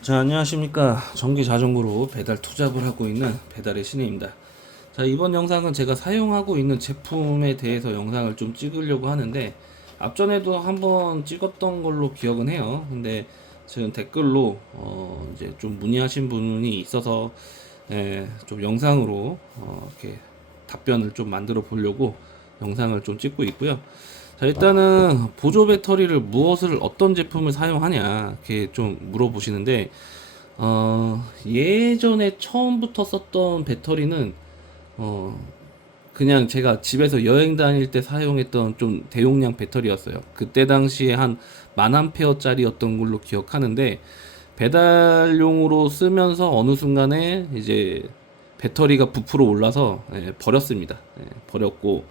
자 안녕하십니까. 전기 자전거로 배달 투잡을 하고 있는 배달의 신혜입니다. 자 이번 영상은 제가 사용하고 있는 제품에 대해서 영상을 좀 찍으려고 하는데 앞전에도 한번 찍었던 걸로 기억은 해요. 근데 지금 댓글로 어 이제 좀 문의하신 분이 있어서 예, 좀 영상으로 어 이렇게 답변을 좀 만들어 보려고 영상을 좀 찍고 있고요 자 일단은 보조 배터리를 무엇을 어떤 제품을 사용하냐 이렇게 좀 물어보시는데 어 예전에 처음부터 썼던 배터리는 어 그냥 제가 집에서 여행 다닐 때 사용했던 좀 대용량 배터리였어요. 그때 당시에 한 만 암페어 짜리였던 걸로 기억하는데 배달용으로 쓰면서 어느 순간에 이제 배터리가 부풀어 올라서 예, 버렸습니다. 예, 버렸고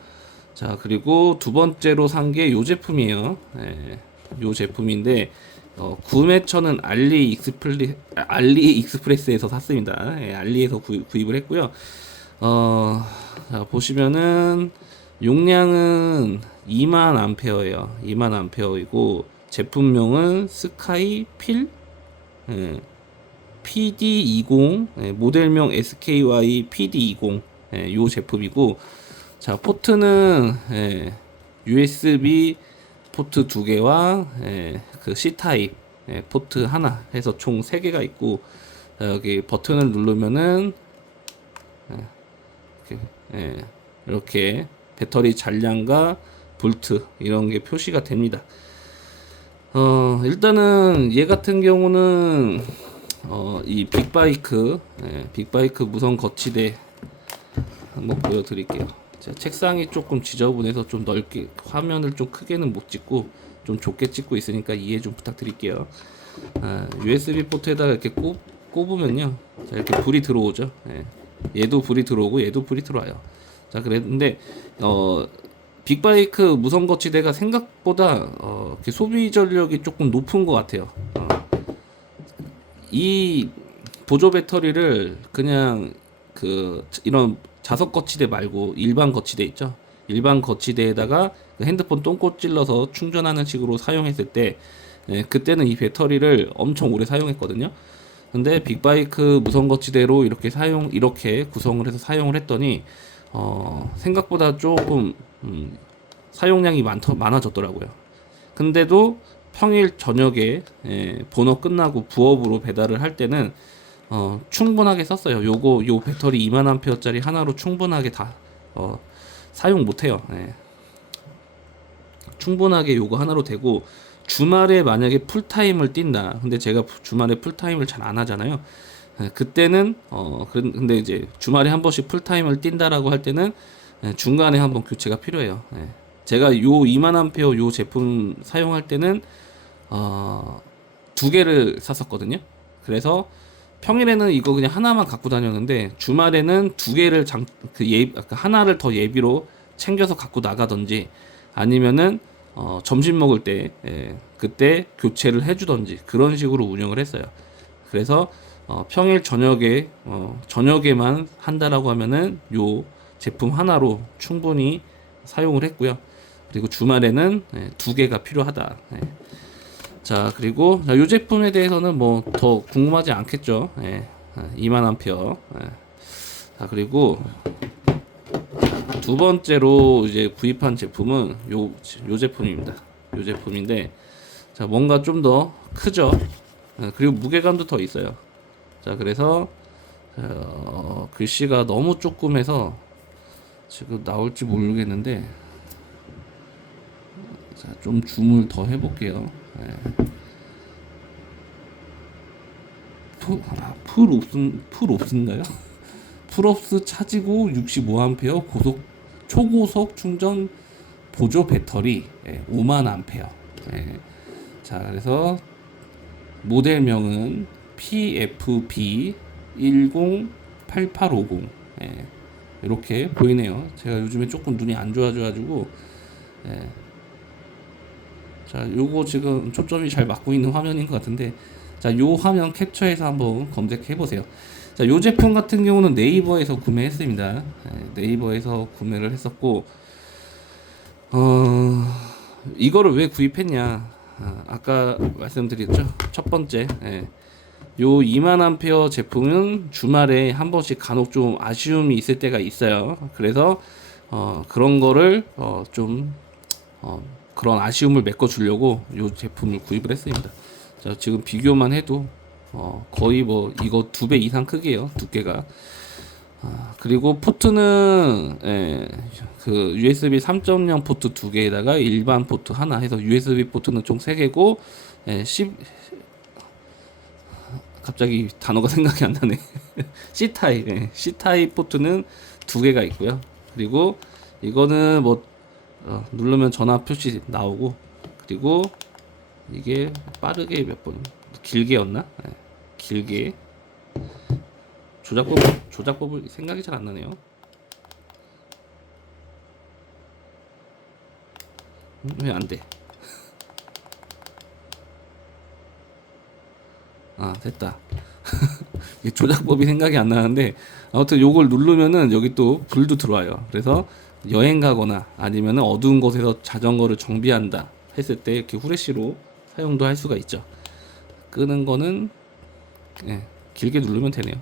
자 그리고 두 번째로 산 게 요 제품이에요. 예, 요 제품인데 어, 구매처는 알리 익스플리 아, 알리 익스프레스에서 샀습니다. 예, 알리에서 구, 구입을 했고요. 어, 자, 보시면은 용량은 2만 암페어예요. 2만 암페어이고 제품명은 스카이 필 예, PD20 예, 모델명 SKY PD20 예, 요 제품이고 자 포트는 예, USB 포트 두 개와 예, 그 C 타입 예, 포트 하나 해서 총 세 개가 있고 자, 여기 버튼을 누르면은 예, 이렇게, 예, 이렇게 배터리 잔량과 볼트 이런 게 표시가 됩니다. 어 일단은 얘 같은 경우는 어, 이 빅바이크 예, 빅바이크 무선 거치대 한번 보여드릴게요. 자, 책상이 조금 지저분해서 좀 넓게 화면을 좀 크게는 못 찍고 좀 좁게 찍고 있으니까 이해 좀 부탁드릴게요. 아, USB 포트에다가 이렇게 꼽, 꼽으면요, 자, 이렇게 불이 들어오죠. 예. 얘도 불이 들어오고 얘도 불이 들어와요. 자, 그랬는데 어 빅바이크 무선 거치대가 생각보다 어, 소비 전력이 조금 높은 것 같아요. 어, 이 보조 배터리를 그냥 그 이런 자석 거치대 말고 일반 거치대 있죠. 일반 거치대에다가 그 핸드폰 똥꼬 찔러서 충전하는 식으로 사용했을 때 예, 그때는 이 배터리를 엄청 오래 사용했거든요. 근데 빅바이크 무선 거치대로 이렇게 사용 이렇게 구성을 해서 사용을 했더니 어, 생각보다 조금 음, 사용량이 많더 많아졌더라고요. 근데도 평일 저녁에 예, 본업 끝나고 부업으로 배달을 할 때는 어, 충분하게 썼어요. 요거 요 배터리 2만 암페어짜리 하나로 충분하게 다 어, 사용 못해요. 예. 충분하게 요거 하나로 되고 주말에 만약에 풀타임을 뛴다. 근데 제가 주말에 풀타임을 잘 안 하잖아요. 예, 그때는 어 그- 근데 이제 주말에 한 번씩 풀타임을 뛴다라고 할 때는 예, 중간에 한 번 교체가 필요해요. 예. 제가 요 2만 암페어 요 제품 사용할 때는 어, 두 개를 샀었거든요. 그래서 평일에는 이거 그냥 하나만 갖고 다녔는데 주말에는 두 개를 장, 그 예, 그 하나를 더 예비로 챙겨서 갖고 나가던지 아니면은 어, 점심 먹을 때 예, 그때 교체를 해주던지 그런 식으로 운영을 했어요. 그래서 어, 평일 저녁에 어, 저녁에만 한다라고 하면은 요 제품 하나로 충분히 사용을 했고요. 그리고 주말에는 예, 두 개가 필요하다. 예. 자 그리고 자, 이 제품에 대해서는 뭐 더 궁금하지 않겠죠. 예. 아, 2만 암페어. 예. 자 그리고 두 번째로 이제 구입한 제품은 요, 요 제품입니다. 요 제품인데 자 뭔가 좀 더 크죠. 예, 그리고 무게감도 더 있어요. 자 그래서 어, 글씨가 너무 조금해서 지금 나올지 모르겠는데 자, 좀 줌을 더 해볼게요. 네. 풀, 아, 풀옵스, 풀옵스인가요? 풀옵스 차지고 65A 고속, 초고속 충전 보조 배터리 예, 5만 암페어. 예. 자, 그래서 모델명은 PFB 108850. 예. 이렇게 보이네요. 제가 요즘에 조금 눈이 안 좋아져가지고, 예. 자, 요거 지금 초점이 잘 맞고 있는 화면인 것 같은데, 자, 요 화면 캡처해서 한번 검색해 보세요. 자, 요 제품 같은 경우는 네이버에서 구매했습니다. 네, 네이버에서 구매를 했었고, 어, 이거를 왜 구입했냐? 아, 아까 말씀드렸죠. 첫 번째, 예, 요 2만 암페어 제품은 주말에 한 번씩 간혹 좀 아쉬움이 있을 때가 있어요. 그래서 어, 그런 거를 어, 좀 어, 그런 아쉬움을 메꿔 주려고 요 제품을 구입을 했습니다. 자, 지금 비교만 해도 어, 거의 뭐 이거 두 배 이상 크기예요. 두께가. 아, 그리고 포트는 예, 그 USB 3.0 포트 두 개에다가 일반 포트 하나 해서 USB 포트는 총 세 개고 예, 10 갑자기 단어가 생각이 안 나네. C 타입, 예, C 타입 포트는 두 개가 있고요. 그리고 이거는 뭐 어, 누르면 전화 표시 나오고 그리고 이게 빠르게 몇 번 길게였나? 예, 길게 조작법 조작법을 생각이 잘 안 나네요. 왜 안 돼? 아 됐다. 이 조작법이 생각이 안 나는데 아무튼 요걸 누르면은 여기 또 불도 들어와요. 그래서 여행 가거나 아니면은 어두운 곳에서 자전거를 정비한다 했을 때 이렇게 후레쉬로 사용도 할 수가 있죠. 끄는 거는 예, 길게 누르면 되네요.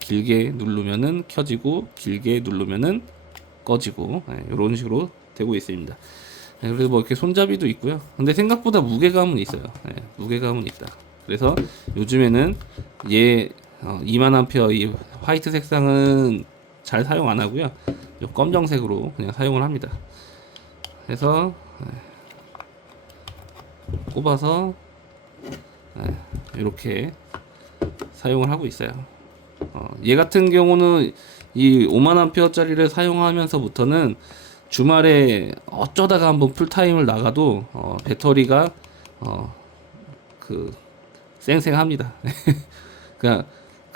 길게 누르면은 켜지고 길게 누르면은 꺼지고 예, 이런 식으로 되고 있습니다. 예, 그리고 뭐 이렇게 손잡이도 있고요. 근데 생각보다 무게감은 있어요. 예, 무게감은 있다. 그래서 요즘에는 얘 어, 2만 암페어 이 화이트 색상은 잘 사용 안 하고요. 요 검정색으로 그냥 사용을 합니다. 그래서 예, 꼽아서 예, 이렇게 사용을 하고 있어요. 어, 얘 같은 경우는 이 5만 암페어짜리를 사용하면서부터는 주말에 어쩌다가 한번 풀타임을 나가도 어, 배터리가 어, 그 쌩쌩합니다. 그냥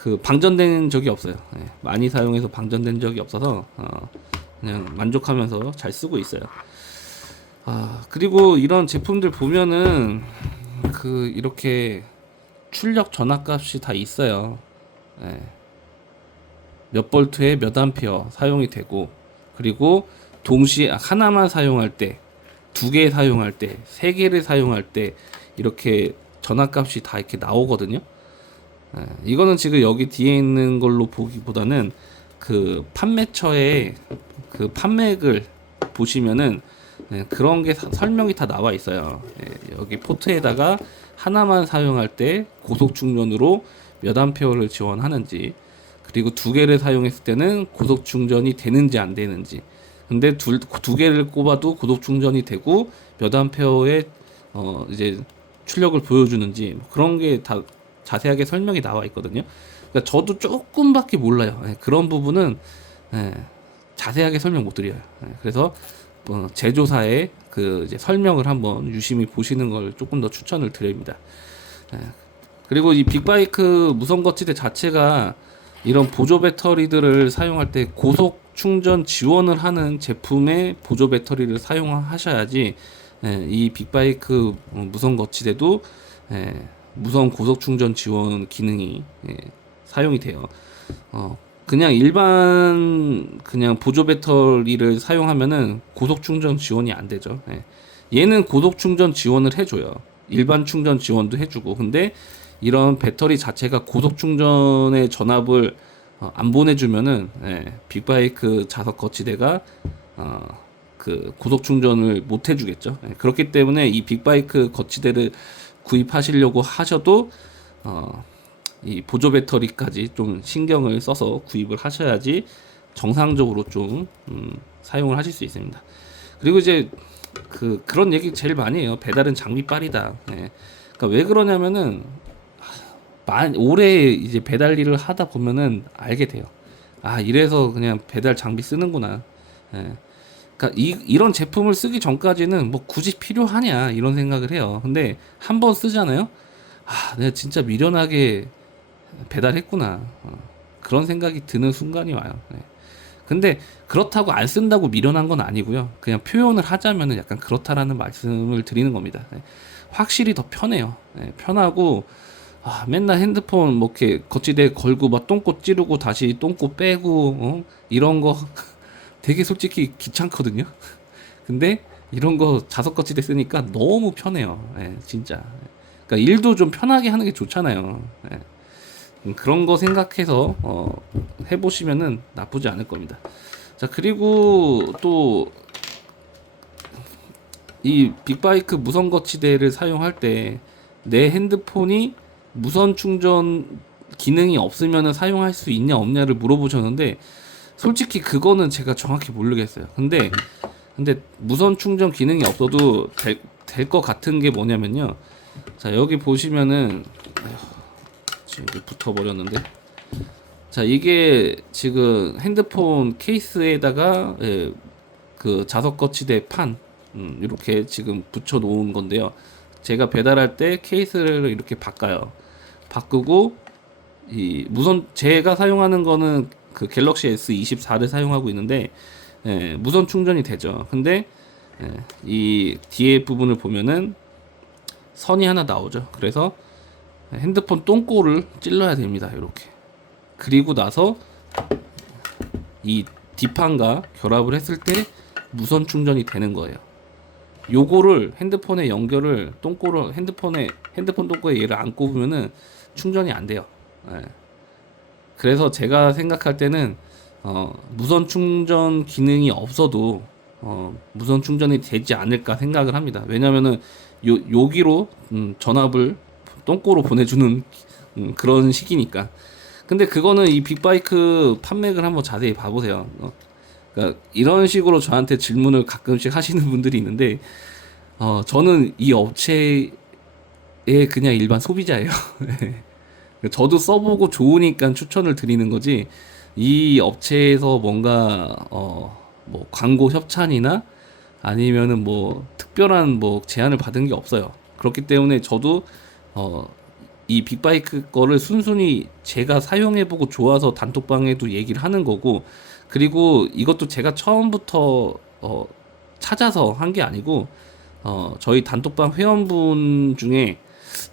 그 방전된 적이 없어요. 예, 많이 사용해서 방전된 적이 없어서 어, 그냥 만족하면서 잘 쓰고 있어요. 아 그리고 이런 제품들 보면은 그 이렇게 출력 전압값이 다 있어요. 예. 몇 볼트에 몇 암페어 사용이 되고 그리고 동시에 하나만 사용할 때, 두 개 사용할 때, 세 개를 사용할 때 이렇게 전압값이 다 이렇게 나오거든요. 예, 이거는 지금 여기 뒤에 있는 걸로 보기보다는 그 판매처의 그 판매액을 보시면은 예, 그런 게 사- 설명이 다 나와 있어요. 예, 여기 포트에다가 하나만 사용할 때 고속 충전으로 몇 암페어를 지원하는지 그리고 두 개를 사용했을 때는 고속 충전이 되는지 안 되는지 근데 둘, 두 개를 꼽아도 고속 충전이 되고 몇 암페어의 어 이제 출력을 보여주는지 뭐 그런 게 다 자세하게 설명이 나와 있거든요. 그러니까 저도 조금밖에 몰라요. 예, 그런 부분은 예, 자세하게 설명 못 드려요. 예, 그래서 어, 제조사의 그 이제 설명을 한번 유심히 보시는 걸 조금 더 추천을 드립니다. 예, 그리고 이 빅바이크 무선 거치대 자체가 이런 보조 배터리들을 사용할 때 고속 충전 지원을 하는 제품의 보조 배터리를 사용하셔야지 예, 이 빅바이크 어, 무선 거치대도 예, 무선 고속 충전 지원 기능이 예, 사용이 돼요. 어, 그냥 일반 그냥 보조 배터리를 사용하면은 고속 충전 지원이 안 되죠. 예. 얘는 고속 충전 지원을 해줘요. 일반 충전 지원도 해주고 근데 이런 배터리 자체가 고속 충전의 전압을 어, 안 보내주면은 예, 빅바이크 자석 거치대가 어, 그 고속 충전을 못 해주겠죠. 예, 그렇기 때문에 이 빅바이크 거치대를 구입하시려고 하셔도 어, 이 보조 배터리까지 좀 신경을 써서 구입을 하셔야지 정상적으로 좀 음, 사용을 하실 수 있습니다. 그리고 이제 그 그런 얘기 제일 많이 해요. 배달은 장비빨이다. 예. 그러니까 왜 그러냐면은 많 오래 이제 배달 일을 하다 보면은 알게 돼요. 아 이래서 그냥 배달 장비 쓰는구나. 예. 그러니까 이 이런 제품을 쓰기 전까지는 뭐 굳이 필요하냐 이런 생각을 해요. 근데 한 번 쓰잖아요. 아 내가 진짜 미련하게 배달했구나. 어, 그런 생각이 드는 순간이 와요. 예. 근데 그렇다고 안 쓴다고 미련한 건 아니고요. 그냥 표현을 하자면은 약간 그렇다라는 말씀을 드리는 겁니다. 예. 확실히 더 편해요. 예, 편하고 아, 맨날 핸드폰 뭐 이렇게 거치대 걸고 막 똥꼬 찌르고 다시 똥꼬 빼고 어? 이런 거 되게 솔직히 귀찮거든요. 근데 이런 거 자석 거치대 쓰니까 너무 편해요. 예, 진짜. 그러니까 일도 좀 편하게 하는 게 좋잖아요. 예. 음, 그런 거 생각해서 어, 해보시면은 나쁘지 않을 겁니다. 자 그리고 또 이 빅바이크 무선 거치대를 사용할 때 내 핸드폰이 무선 충전 기능이 없으면 사용할 수 있냐 없냐를 물어보셨는데 솔직히 그거는 제가 정확히 모르겠어요. 근데 근데 무선 충전 기능이 없어도 될 것 같은 게 뭐냐면요. 자 여기 보시면은 지금 이게 붙어 버렸는데 자 이게 지금 핸드폰 케이스에다가 예, 그 자석 거치대 판 음, 이렇게 지금 붙여 놓은 건데요. 제가 배달할 때 케이스를 이렇게 바꿔요. 바꾸고 이 무선 제가 사용하는 거는 그 갤럭시 S24를 사용하고 있는데 예, 무선 충전이 되죠. 근데 예, 이 뒤에 부분을 보면은 선이 하나 나오죠. 그래서 핸드폰 똥꼬를 찔러야 됩니다. 이렇게. 그리고 나서 이 뒷판과 결합을 했을 때 무선 충전이 되는 거예요. 요거를 핸드폰에 연결을 똥꼬를 핸드폰에 핸드폰 똥꼬에 얘를 안 꼽으면은 충전이 안 돼요. 예. 그래서 제가 생각할 때는 어, 무선 충전 기능이 없어도 어, 무선 충전이 되지 않을까 생각을 합니다. 왜냐면은 요 여기로 음, 전압을 똥꼬로 보내주는 음, 그런 식이니까. 근데 그거는 이 빅바이크 판매를 한번 자세히 봐보세요. 어, 그러니까 이런 식으로 저한테 질문을 가끔씩 하시는 분들이 있는데 어 저는 이 업체의 그냥 일반 소비자예요. 저도 써보고 좋으니까 추천을 드리는 거지 이 업체에서 뭔가 어 뭐 광고 협찬이나 아니면은 뭐 특별한 뭐 제안을 받은 게 없어요. 그렇기 때문에 저도 어 이 빅바이크 거를 순순히 제가 사용해보고 좋아서 단톡방에도 얘기를 하는 거고 그리고 이것도 제가 처음부터 어 찾아서 한 게 아니고 어 저희 단톡방 회원분 중에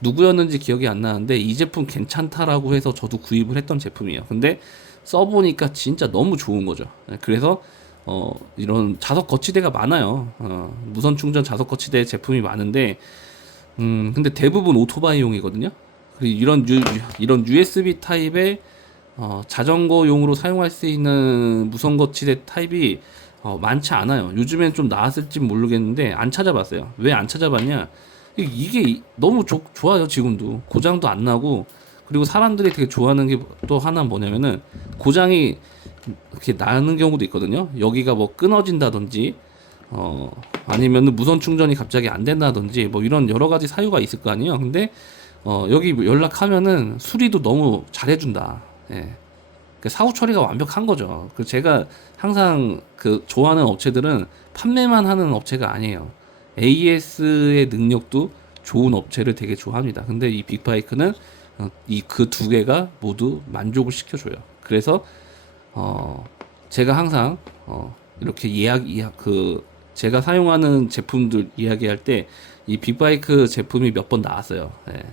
누구였는지 기억이 안 나는데 이 제품 괜찮다라고 해서 저도 구입을 했던 제품이에요. 근데 써보니까 진짜 너무 좋은 거죠. 네, 그래서 어 이런 자석 거치대가 많아요. 어 무선 충전 자석 거치대 제품이 많은데 음 근데 대부분 오토바이용이거든요. 그리고 이런 유, 이런 USB 타입의 어, 자전거용으로 사용할 수 있는 무선 거치대 타입이 어, 많지 않아요. 요즘엔 좀 나았을지 모르겠는데 안 찾아봤어요. 왜 안 찾아봤냐? 이- 이게 너무 좋, 좋아요 지금도 고장도 안 나고 그리고 사람들이 되게 좋아하는 게 또 하나 뭐냐면은 고장이 이렇게 나는 경우도 있거든요. 여기가 뭐 끊어진다든지 어 아니면은 무선 충전이 갑자기 안 된다든지 뭐 이런 여러 가지 사유가 있을 거 아니에요. 근데 어 여기 연락하면은 수리도 너무 잘해준다. 예. 그 사후 처리가 완벽한 거죠. 그 제가 항상 그 좋아하는 업체들은 판매만 하는 업체가 아니에요. AS의 능력도 좋은 업체를 되게 좋아합니다. 근데 이 빅바이크는 어, 이그 두 개가 모두 만족을 시켜줘요. 그래서 어 제가 항상 어 이렇게 예약 예약 그 제가 사용하는 제품들 이야기할 때 이 빅바이크 제품이 몇 번 나왔어요. 예.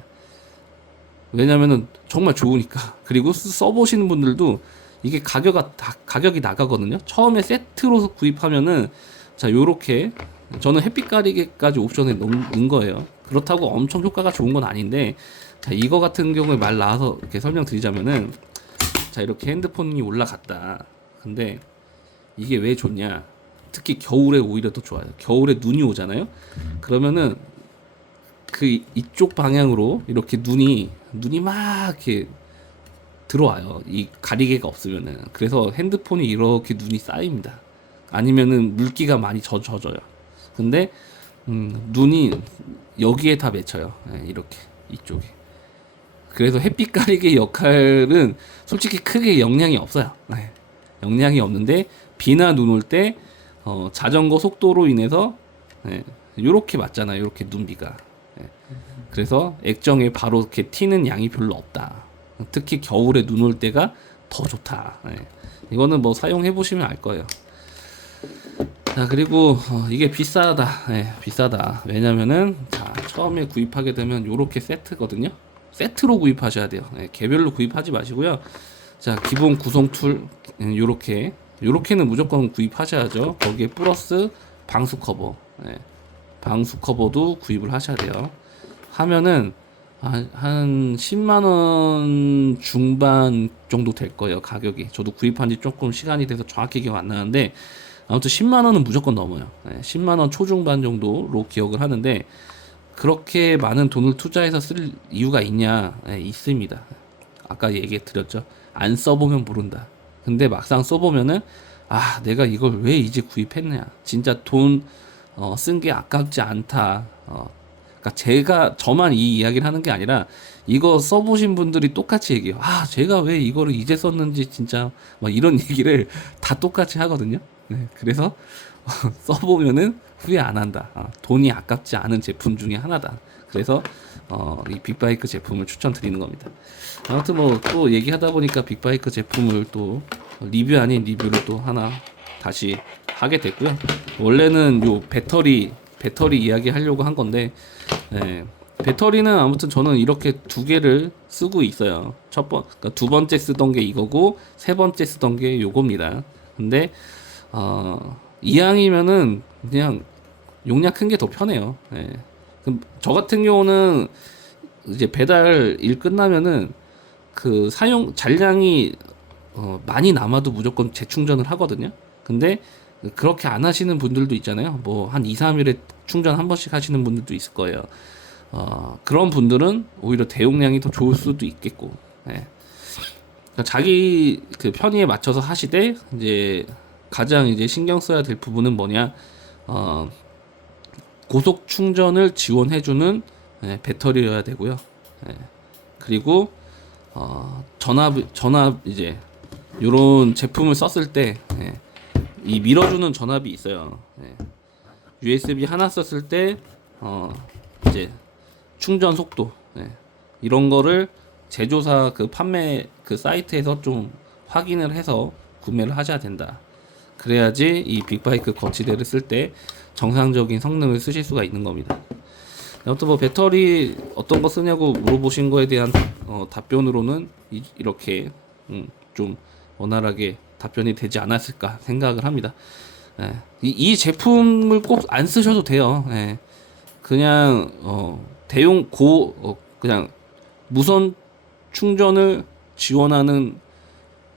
왜냐면은 정말 좋으니까 그리고 쓰- 써보시는 분들도 이게 가격이 다 가격이 나가거든요 처음에 세트로 구입하면은 자 요렇게 저는 햇빛 가리개까지 옵션에 넣은 거예요 그렇다고 엄청 효과가 좋은 건 아닌데 자 이거 같은 경우에 말 나와서 이렇게 설명드리자면은 자 이렇게 핸드폰이 올라갔다 근데 이게 왜 좋냐 특히 겨울에 오히려 더 좋아요 겨울에 눈이 오잖아요 그러면은 그 이쪽 방향으로 이렇게 눈이 눈이 막 이렇게 들어와요. 이 가리개가 없으면은 그래서 핸드폰이 이렇게 눈이 쌓입니다. 아니면은 물기가 많이 젖- 젖어요. 근데 음, 눈이 여기에 다 맺혀요. 예, 이렇게 이쪽에. 그래서 햇빛 가리개 역할은 솔직히 크게 영향이 없어요. 네. 영향이 없는데 비나 눈 올 때 어, 자전거 속도로 인해서 예, 요렇게 맞잖아요. 요렇게 눈비가. 예. 그래서 액정에 바로 이렇게 튀는 양이 별로 없다. 특히 겨울에 눈 올 때가 더 좋다. 예. 이거는 뭐 사용해 보시면 알 거예요. 자 그리고 어, 이게 비싸다. 예, 비싸다. 왜냐면은 자 처음에 구입하게 되면 요렇게 세트거든요. 세트로 구입하셔야 돼요. 예, 개별로 구입하지 마시고요. 자 기본 구성 툴 음, 요렇게 요렇게는 무조건 구입하셔야죠. 거기에 플러스 방수 커버. 예. 방수 커버도 구입을 하셔야 돼요. 하면은 한, 한 10만 원 중반 정도 될 거예요 가격이 저도 구입한 지 조금 시간이 돼서 정확히 기억 안 나는데 아무튼 10만 원은 무조건 넘어요. 네, 10만 원 초중반 정도로 기억을 하는데 그렇게 많은 돈을 투자해서 쓸 이유가 있냐? 네, 있습니다. 아까 얘기 드렸죠. 안 써보면 모른다. 근데 막상 써보면은 아 내가 이걸 왜 이제 구입했냐? 진짜 돈 어, 쓴게 아깝지 않다. 어, 그러니까 제가 저만 이 이야기를 하는 게 아니라 이거 써보신 분들이 똑같이 얘기해요. 아, 제가 왜 이거를 이제 썼는지 진짜 막 이런 얘기를 다 똑같이 하거든요. 네, 그래서 써보면은 후회 안 한다. 아, 돈이 아깝지 않은 제품 중에 하나다. 그래서 어, 이 빅바이크 제품을 추천드리는 겁니다. 아무튼 뭐 또 얘기하다 보니까 빅바이크 제품을 또 리뷰 아닌 리뷰를 또 하나 다시 하게 됐고요. 원래는 요 배터리 배터리 이야기 하려고 한 건데 네, 배터리는 아무튼 저는 이렇게 두 개를 쓰고 있어요. 첫 번, 그러니까 두 번째 쓰던 게 이거고 세 번째 쓰던 게 요겁니다. 근데 어, 이왕이면은 그냥 용량 큰 게 더 편해요. 예. 그럼 저 같은 경우는 이제 배달 일 끝나면은 그 사용 잔량이 어, 많이 남아도 무조건 재충전을 하거든요. 근데 그렇게 안 하시는 분들도 있잖아요. 뭐 한 2, 3일에 충전 한 번씩 하시는 분들도 있을 거예요. 어, 그런 분들은 오히려 대용량이 더 좋을 수도 있겠고. 예. 그러니까 자기 그 편의에 맞춰서 하시되 이제 가장 이제 신경 써야 될 부분은 뭐냐? 어, 고속 충전을 지원해주는 예, 배터리여야 되고요. 예. 그리고 어, 전압 전압 이제 요런 제품을 썼을 때 예, 이 밀어주는 전압이 있어요. 예. USB 하나 썼을 때 어, 이제 충전 속도 예. 이런 거를 제조사 그 판매 그 사이트에서 좀 확인을 해서 구매를 하셔야 된다. 그래야지 이 빅바이크 거치대를 쓸 때 정상적인 성능을 쓰실 수가 있는 겁니다. 아무튼 뭐 배터리 어떤 거 쓰냐고 물어보신 거에 대한 어, 답변으로는 이, 렇게 음, 좀 원활하게 답변이 되지 않았을까 생각을 합니다. 예. 이, 이 제품을 꼭 안 쓰셔도 돼요. 예. 그냥 어, 대용 고 어, 그냥 무선 충전을 지원하는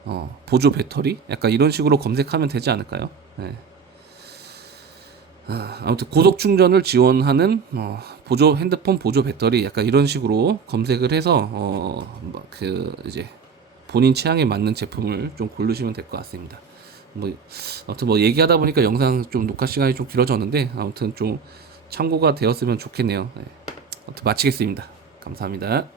어, 보조 배터리 약간 이런 식으로 검색하면 되지 않을까요? 예. 아, 아무튼 고속 충전을 지원하는 어, 보조 핸드폰 보조 배터리 약간 이런 식으로 검색을 해서 어, 뭐그 이제 본인 취향에 맞는 제품을 좀 고르시면 될 것 같습니다. 뭐 아무튼 뭐 얘기하다 보니까 영상 좀 녹화 시간이 좀 길어졌는데 아무튼 좀 참고가 되었으면 좋겠네요. 네. 마치겠습니다. 감사합니다.